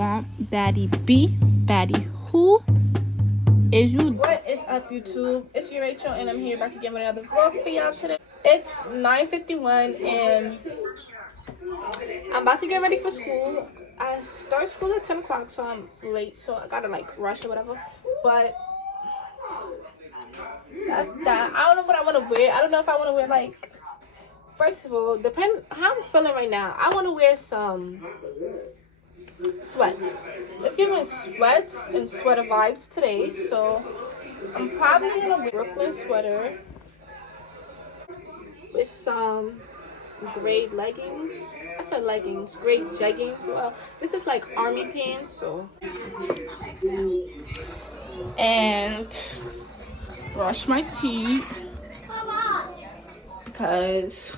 want, baddie B, baddie who is you? What is up, YouTube? It's your Rachel, and I'm here back again with another vlog for y'all today. It's 9:51, and I'm about to get ready for school. I start school at 10 o'clock, so I'm late, so I gotta like rush or whatever. But that's that. I don't know what I want to wear. I don't know if I want to wear like, first of all, depend how I'm feeling right now. I want to wear some sweats. It's giving sweats and sweater vibes today, so I'm probably gonna wear a Brooklyn sweater with some gray leggings. I said leggings, gray jeggings. Well, this is like army pants, so. And brush my teeth because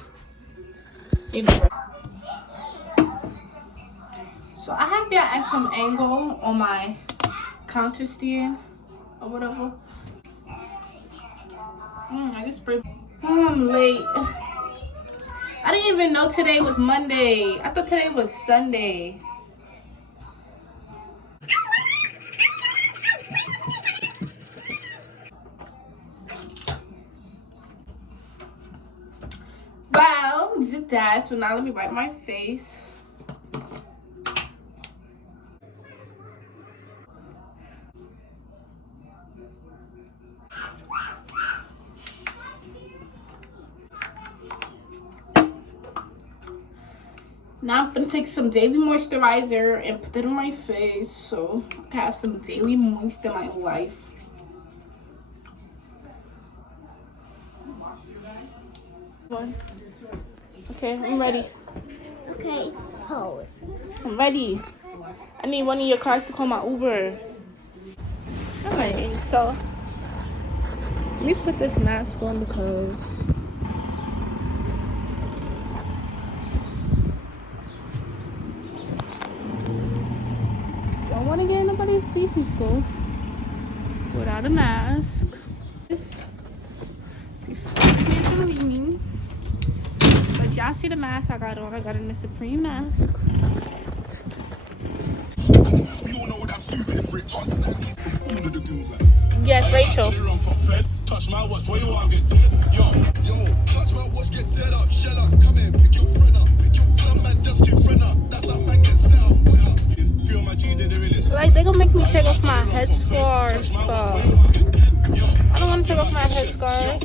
you know. So I have that at some angle on my counter stand or whatever. I just sprayed. Oh, I'm late. I didn't even know today was Monday. I thought today was Sunday. Well, did that. So now let me wipe my face. Now I'm gonna take some daily moisturizer and put it on my face so I can have some daily moist in my life. Okay, I'm ready. Okay, pose. I'm ready. I need one of your cars to call my Uber. Okay, so let me put this mask on because don't want to get anybody see people without a mask. But y'all see the mask I got on. I got in the Supreme mask. Yes, Rachel. Touch my watch, where you want get dead? Yo, touch my watch, get dead up, shut up, come here, pick your friend up, some man just your friend up, that's how man get set up, wait up. Feel my G, they're the realest. Like, they gonna make me take off my headscarf. I don't want to take off my headscarf.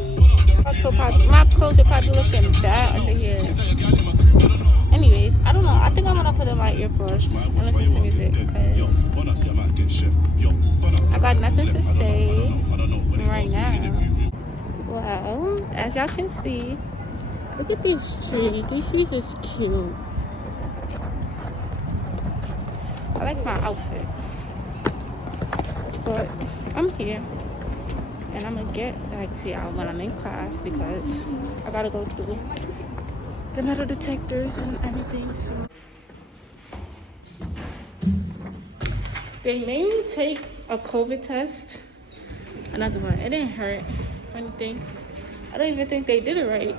My clothes are probably looking bad under here. Anyways, I don't know. I think I'm gonna put in my earbuds and listen to music because I got nothing to say right now. Well, as y'all can see, look at these trees. These trees is cute. I like my outfit. But I'm here. And I'm gonna get back to y'all when I'm in class because I gotta go through the metal detectors and everything. So they made me take a COVID test. Another one. It didn't hurt or anything. I don't even think they did it right.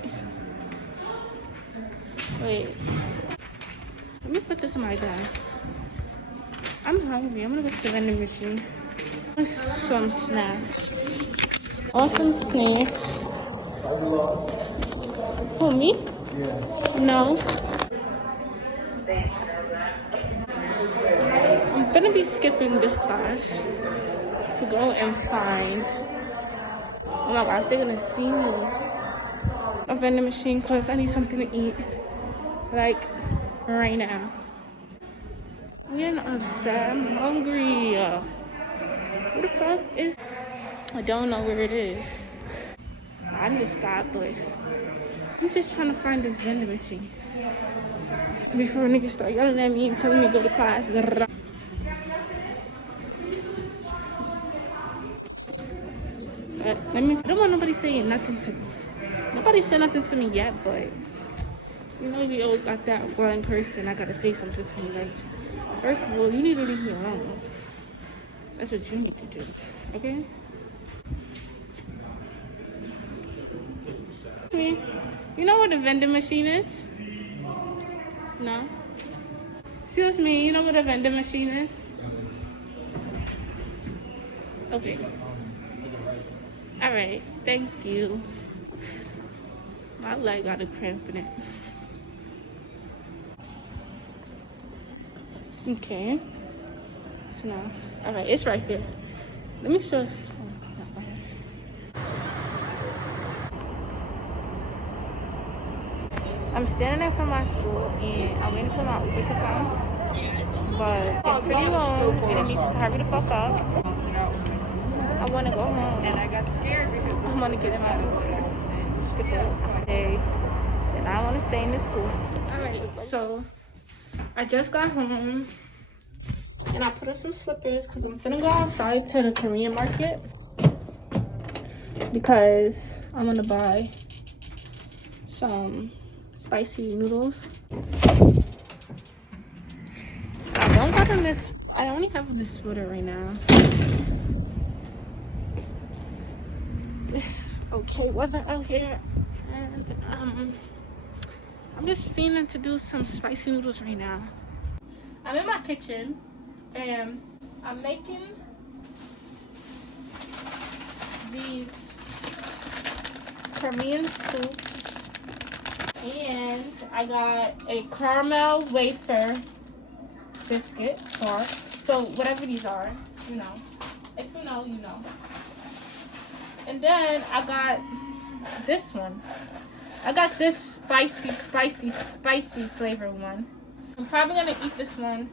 Wait. Let me put this in my bag. I'm hungry. I'm gonna go to the vending machine. Some snacks. Awesome snacks. For me? No. I'm gonna be skipping this class to go and find. Oh my gosh, they're gonna see me. A vending machine because I need something to eat. Like right now. I'm getting upset. I'm hungry. What the fuck is? I don't know where it is. I need to stop, but I'm just trying to find this vending machine before niggas start yelling at me and telling me to go to class. I don't want nobody saying nothing to me. Nobody said nothing to me yet, but you know we always got that one person I gotta say something to me. Like, first of all, you need to leave me alone. That's what you need to do, okay? You know where the vending machine is? No? Excuse me, you know what a vending machine is? Okay. Alright, thank you. My leg got a cramp in it. Okay. So now, alright, it's right here. Let me show. I'm standing there for my school and I'm waiting for my Uber to come. But it's pretty long and it needs to hurry the fuck up. I want to go home. And I got scared because I want to get in my Uber. And I want to stay in this school. Alright, so I just got home and I put on some slippers because I'm finna go outside to the Korean market because I'm gonna buy some spicy noodles. I only have this sweater right now. It's okay weather out here, and I'm just feeling to do some spicy noodles right now. I'm in my kitchen and I'm making these Korean soups, and I got a caramel wafer biscuit bar. So whatever these are, you know. If you know, you know. And then I got this one. I got this spicy flavor one. I'm probably gonna eat this one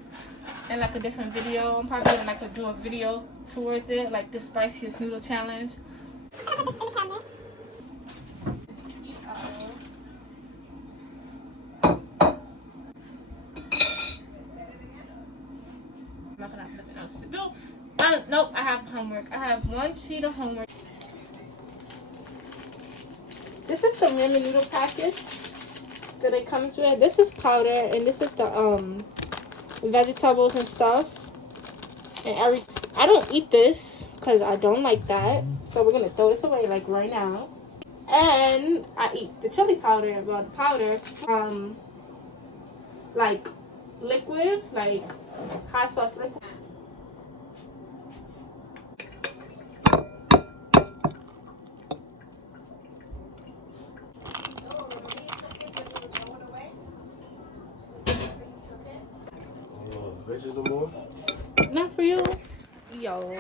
in like a different video. I'm probably gonna like do a video towards it, like the spiciest noodle challenge. I'm not gonna have nothing else to do. Nope, I have homework. I have one sheet of homework. This is the ramen noodle package that it comes with. This is powder, and this is the vegetables and stuff. And I don't eat this because I don't like that. So we're gonna throw this away like right now. And I eat the chili powder, well, the powder like liquid, like hot sauce liquid. Bitches no more? Not for you. Yo.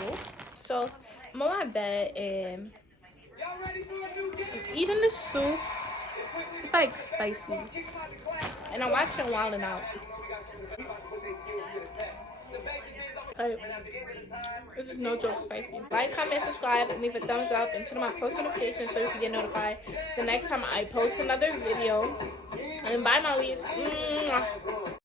So I'm on my bed and I'm eating the soup. It's like spicy. And I'm watching Wildin' Out. Like, this is no joke spicy. Like, comment, subscribe, and leave a thumbs up, and turn on my post notifications so you can get notified the next time I post another video. And bye, my leaves.